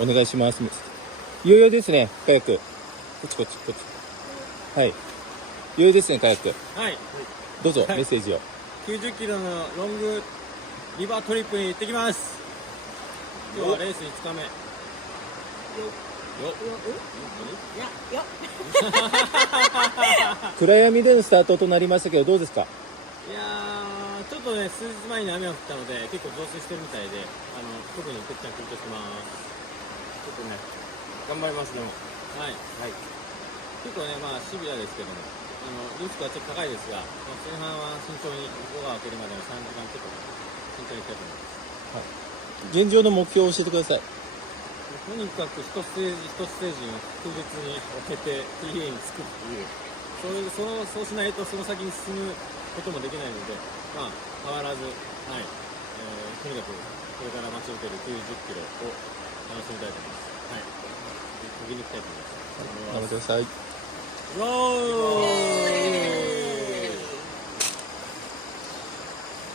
お願いします。いよいよですね、カヤック。こっち。はい。いよいよですね、カヤック。はい。どうぞ、はいメッセージを。90キロのロングリバートリップに行ってきます。今日はレース5日目。暗闇でのスタートとなりましたけど、どうですか？いやー、ちょっとね、数日前に雨が降ったので、結構増水してるみたいで、特にてっちゃん緊張してます。ちょっとね、頑張ります、でも。はい。結構ね、シビアですけども、リスクはちょっと高いですが、前半は慎重に、午後が明けるまでの3時間ちょっと慎重にいきたいと思います。現状の目標を教えてください。とにかく一ステージ一ステージを確実に終えて PA につくっていう、そうしないとその先に進むこともできないので、変わらず、はい、とにかくこれから待ち受ける90キロを楽しみたいと思います。はい。飛びに行きたいと思います。頑張ってください。ゴー！